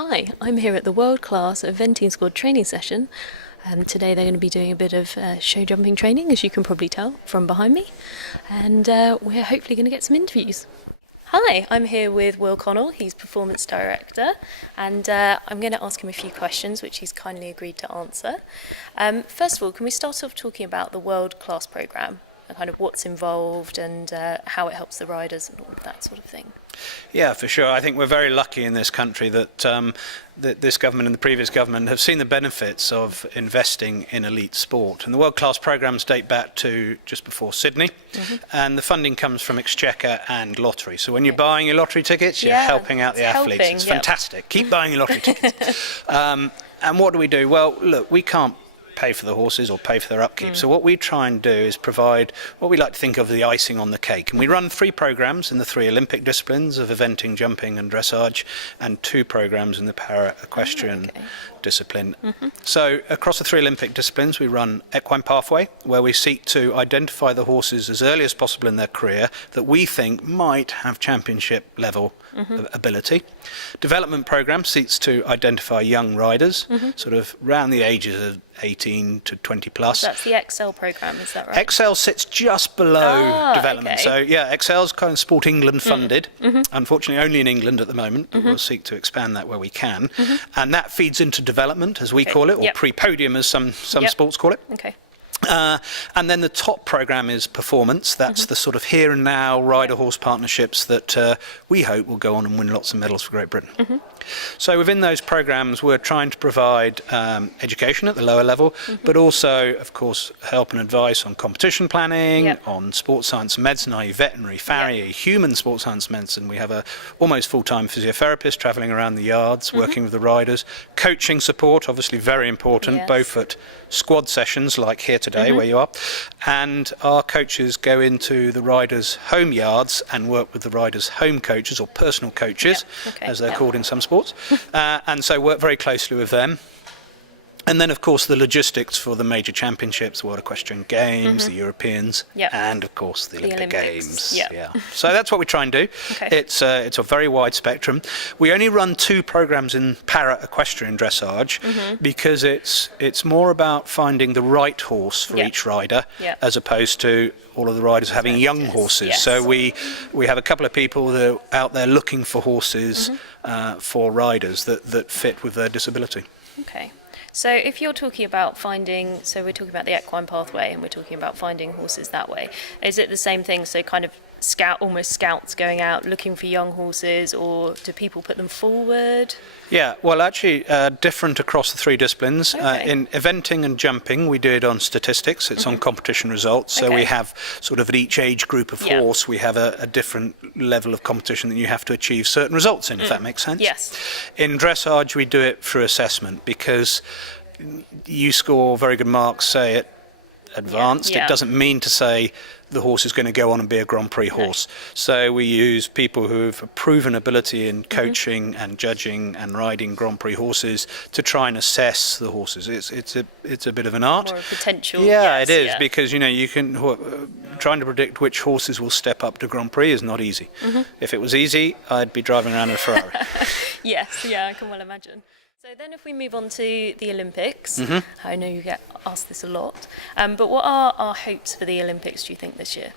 Hi, I'm here at the world-class eventing squad training session. Today they're going to be doing a bit of show jumping training, as you can probably tell from behind me, and we're hopefully going to get some interviews. Hi, I'm here with Will Connell, he's Performance Director, and I'm going to ask him a few questions which he's kindly agreed to answer. First of all, can we start off talking about the world-class programme, and kind of what's involved and how it helps the riders and all of that sort of thing? Yeah, for sure. I think we're very lucky in this country that that this government and the previous government have seen the benefits of investing in elite sport. And the world-class programmes date back to just before Sydney, and the funding comes from Exchequer and lottery. So when you're buying your lottery tickets, you're helping out the athletes. It's fantastic. Keep buying your lottery tickets. And what do? Well, look, we can't pay for the horses or pay for their upkeep. So what we try and do is provide what we like to think of as the icing on the cake. And we run 3 programs in the 3 Olympic disciplines of eventing, jumping and dressage, and 2 programs in the para-equestrian discipline. So across the 3 Olympic disciplines, we run Equine Pathway, where we seek to identify the horses as early as possible in their career that we think might have championship level ability. Development program seeks to identify young riders, sort of around the ages of 18 to 20 plus. That's the Excel program, is that right? Excel sits just below development. So yeah, Excel's kind of Sport England funded. Unfortunately only in England at the moment, but we'll seek to expand that where we can. And that feeds into development, as we call it, or pre-podium as some sports call it. And then the top program is performance. That's the sort of here and now rider-horse partnerships that we hope will go on and win lots of medals for Great Britain. So within those programs, we're trying to provide education at the lower level, but also, of course, help and advice on competition planning, on sports science and medicine, i.e. veterinary, farrier, human sports science medicine. We have a almost full-time physiotherapist travelling around the yards, working with the riders. Coaching support, obviously very important, both at squad sessions like here today, where you are, and our coaches go into the riders' home yards and work with the riders' home coaches, or personal coaches, as they're called in some sports. And so work very closely with them. And then, of course, the logistics for the major championships, the World Equestrian Games, the Europeans, and, of course, the Olympic Games. So that's what we try and do. It's a very wide spectrum. We only run 2 programs in para-equestrian dressage because it's more about finding the right horse for each rider as opposed to all of the riders having young horses. So we have a couple of people that are out there looking for horses for riders that fit with their disability. So if you're talking about finding, so we're talking about the equine pathway and we're talking about finding horses that way, is it the same thing? So kind of almost scouts going out looking for young horses, or do people put them forward? Yeah, well, actually, different across the 3 disciplines. In eventing and jumping, we do it on statistics. It's on competition results. So we have sort of at each age group of horse, we have a different level of competition that you have to achieve certain results in, if that makes sense. In dressage, we do it through assessment because you score very good marks, say, at advanced. It doesn't mean to say the horse is going to go on and be a Grand Prix horse. So we use people who have a proven ability in coaching and judging and riding Grand Prix horses to try and assess the horses. It's a bit of an art. More potential. Yeah, it is, because you can trying to predict which horses will step up to Grand Prix is not easy. If it was easy, I'd be driving around in a Ferrari. I can well imagine. So then if we move on to the Olympics, I know you get asked this a lot, but what are our hopes for the Olympics, do you think, this year?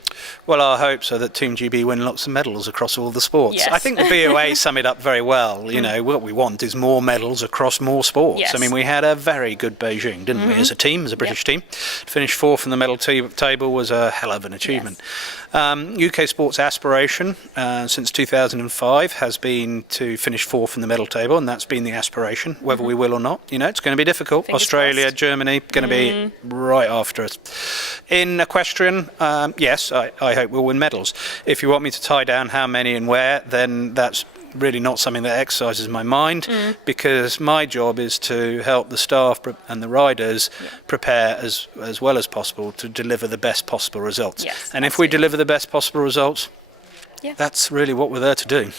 Well, our hopes are that Team GB win lots of medals across all the sports. I think the BOA sum it up very well. You know, what we want is more medals across more sports. I mean, we had a very good Beijing, didn't we, as a team, as a British team. To finish 4th in the medal table was a hell of an achievement. UK sports aspiration since 2005 has been to finish 4th in the medal table, and that's been the aspiration. Whether we will or not, it's going to be difficult. Fingers Australia, crossed. Germany, going to be right after us. In equestrian, yes, I hope we'll win medals. If you want me to tie down how many and where, then that's really not something that exercises my mind, because my job is to help the staff and the riders prepare as well as possible to deliver the best possible results. And if we deliver the best possible results, that's really what we're there to do.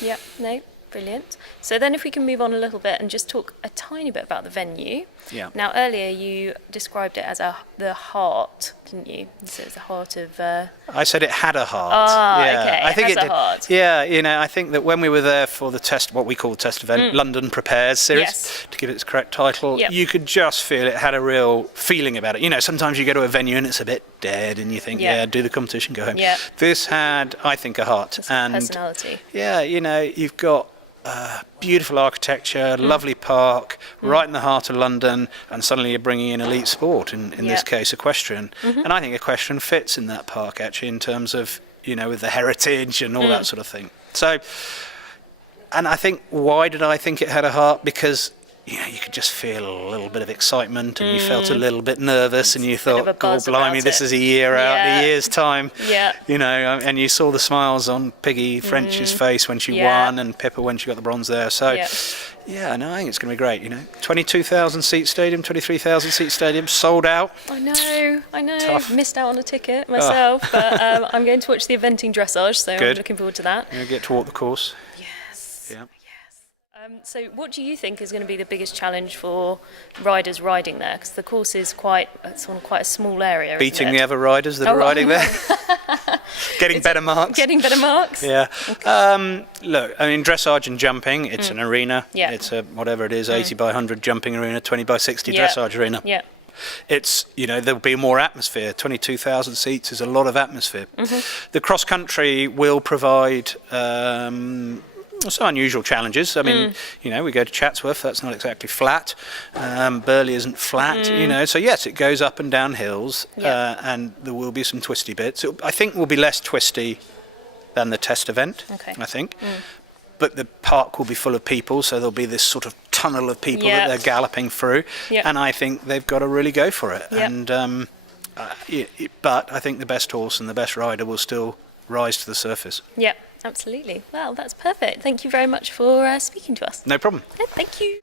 Brilliant. So then if we can move on a little bit and just talk a tiny bit about the venue. Now, earlier you described it as the heart, didn't you? So it's the heart of... I said it had a heart. Okay. I think it has a heart. Yeah, I think that when we were there for the test, what we call the test event, London Prepares series, to give it its correct title, you could just feel it had a real feeling about it. Sometimes you go to a venue and it's a bit dead and you think, do the competition, go home. This had, I think, a heart. And personality. Yeah, you've got beautiful architecture, lovely park, right in the heart of London, and suddenly you're bringing in elite sport, in this case equestrian. And I think equestrian fits in that park, actually, in terms of, with the heritage and all that sort of thing. So, and I think, why did I think it had a heart? Because you could just feel a little bit of excitement, and you felt a little bit nervous, and you thought, God blimey, this is a year out, a year's time. And you saw the smiles on Piggy French's face when she won, and Pippa when she got the bronze there. So, I think it's going to be great. 22,000 seat stadium, 23,000 seat stadium, sold out. I know. Tough. Missed out on a ticket myself, but I'm going to watch the eventing dressage, so I'm looking forward to that. You'll get to walk the course. Yes. Yeah. So what do you think is going to be the biggest challenge for riders riding there? Because the course is quite a small area. Beating the other riders that are riding there. Getting better marks. Getting better marks? Yeah. Okay. Look, dressage and jumping, it's an arena. Yeah. It's a, whatever it is, 80 by 100 jumping arena, 20 by 60 dressage arena. Yeah. It's, there'll be more atmosphere. 22,000 seats is a lot of atmosphere. The cross country will provide... some unusual challenges. We go to Chatsworth, that's not exactly flat. Burley isn't flat, So yes, it goes up and down hills, and there will be some twisty bits. I think will be less twisty than the test event, I think. But the park will be full of people, so there'll be this sort of tunnel of people that they're galloping through. And I think they've got to really go for it. And but I think the best horse and the best rider will still rise to the surface. Yeah. Absolutely. Well, that's perfect. Thank you very much for speaking to us. No problem. Thank you.